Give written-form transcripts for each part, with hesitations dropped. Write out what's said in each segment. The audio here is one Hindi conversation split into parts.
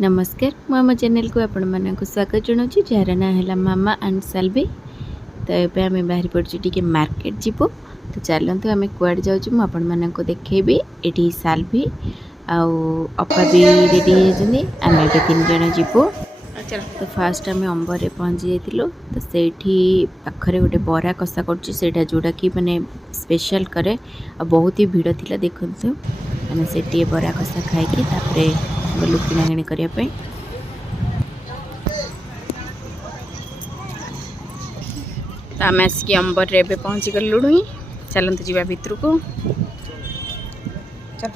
नमस्कार मो चैनल को आपण मानक स्वागत जनाऊँ जार ना है मामा एंड साल्वी। तो ये आम बाहरी पड़े टी मार्केट जीवो। तो चलते आम कुआड़े जाऊँ मुझे देखेबी। ये साल्वी आउ अपा भी रेडी होती आम ए 3 जन जीवो। तो फास्ट आम अंबर पहुँची जाइलु। तो सेठी पाखरे गोटे बरा कषा कर जोड़ा कि माने स्पेशल करे आ बहुत ही भीड़ थिला। देखंतु आम से बरा कषा खाई तापरे गलु किणाकिणी करने। तो आम आसिक अंबर रे पहुँची गलु। चलते जावा भितर को। चल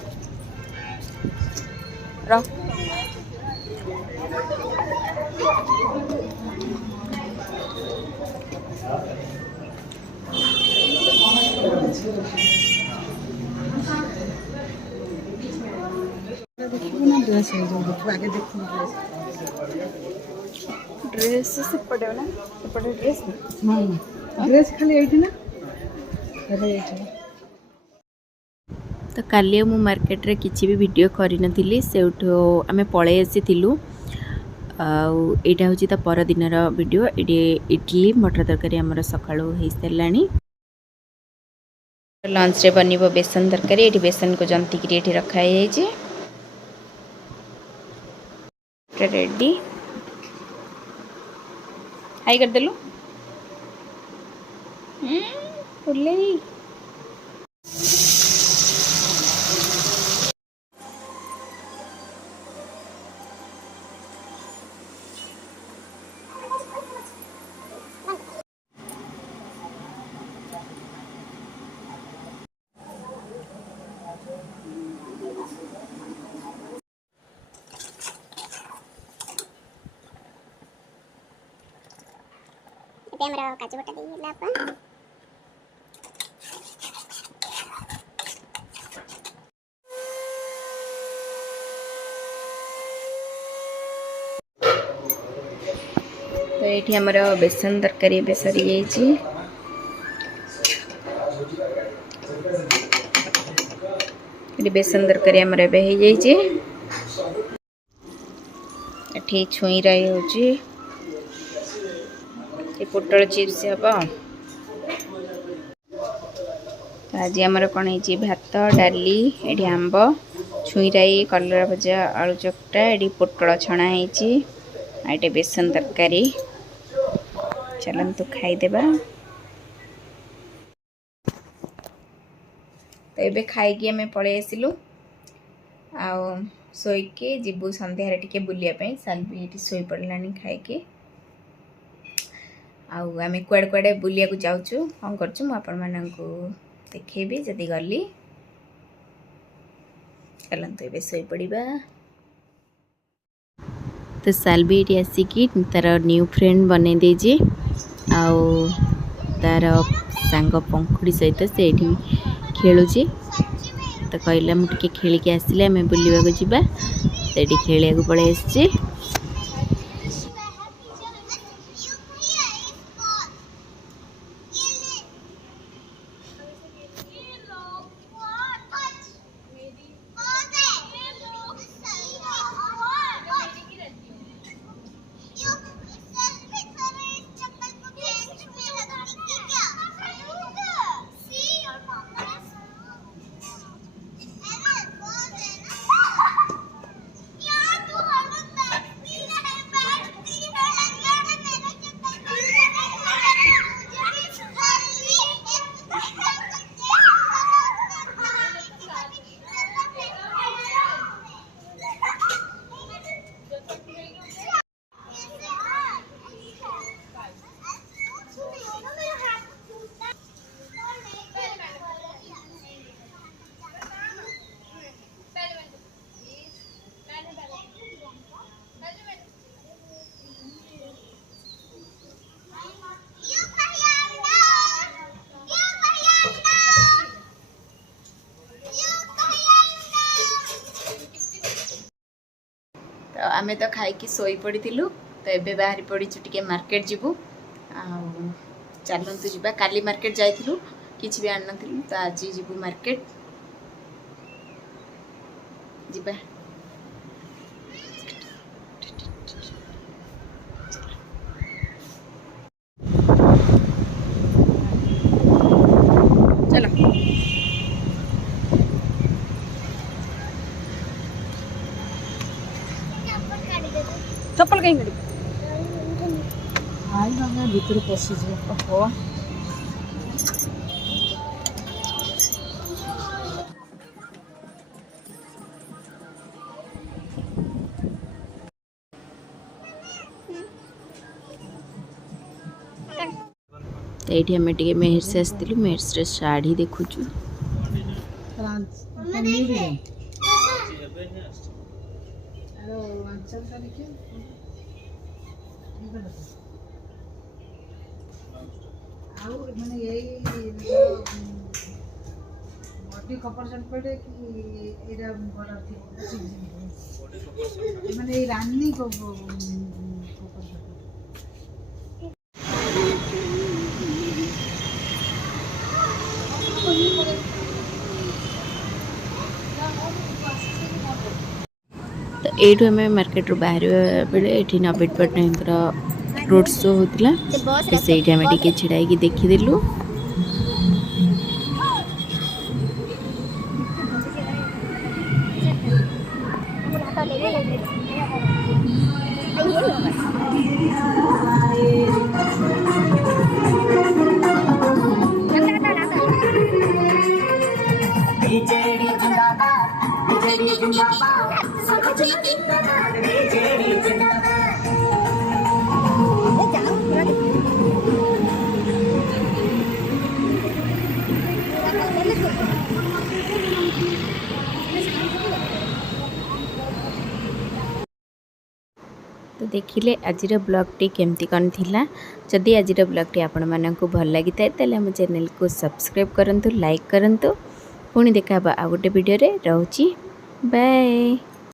ड्रेस आगे ड्रेस सेपटे ना सेपटे ड्रेस ड्रेस खाली एठी ना तो काली मु मार्केट रे किछि भी वीडियो करि नथिली। सेउठो आमे पळे आसीथिलु। एटा होची त पर दिनर वीडियो। एडी इडली मटर तरकारी हमर सकाळो हेइ सलानी। लंच रे बनिबो बेसन तरकारी। एडी बेसन को जंती कि एठी रखा है जे रेडी हाई कर देलु। फुले हमरा काजू बटा देला अपन तो ये आमर बेसन तरकारी बे सरी जाइए। बेसन तरकारी आमर ए हो जाइए। छुई राई हो पोटल चिप्स हम। आज आमर कौन है भात डाली ये आंब छुई राई कलरा भजा आलू चकटा ये पोटल छणा है बेसन तरकारी। चलतु खाईदेबा। तो ये खाई आम पलि आसिलु। शोके जीवु संध्यारे टिके बुलिया साल्वी ये शोई पड़लानी खाई। आम कुआड़े कुआड़े बुलिया को जाऊँ कौन कर देखेबी जदि गली। चलतु ये शोई पड़ा। तो साल्वी ये आसिकी तार न्यू फ्रेंड बने देजे। तार सांग पंखुड़ी सहित से खेलुची। तो कहला मुझे खेलिकी आसिले आम बुलवा को जीवा। तो खेलिया को पलि आसी। तो आमे तो खाई शोई पड़ी। तो ये बाहरी पड़ी टे मार्केट जीवु। चलतु जा काली मार्केट जाइलु किसी भी आन नु। तो आज जीवु मार्केट जीवा। चप्पल कहीं गड़ी आई बाबा भीतर पशि ओहो तो ये आम टे मेहर से आसलु मेहर से शाढ़ी देखुचु कपड़ चटपटे कि मैंने रानी को तो ये आम मार्केट बाहर बेले ये नवीन पट्टनायक रोड शो होता तो से आम टे छिड़ा देखीदेलु तो देखिले आजिर ब्लॉगटी केमती कौन थिला जदि आजिर ब्लॉगटी आपण मानकु भल लगी थाए ताले हम चैनल को सब्सक्राइब करंतु लाइक करंतु पुणी देखा आ गोटे वीडियो रे रहउची बाय।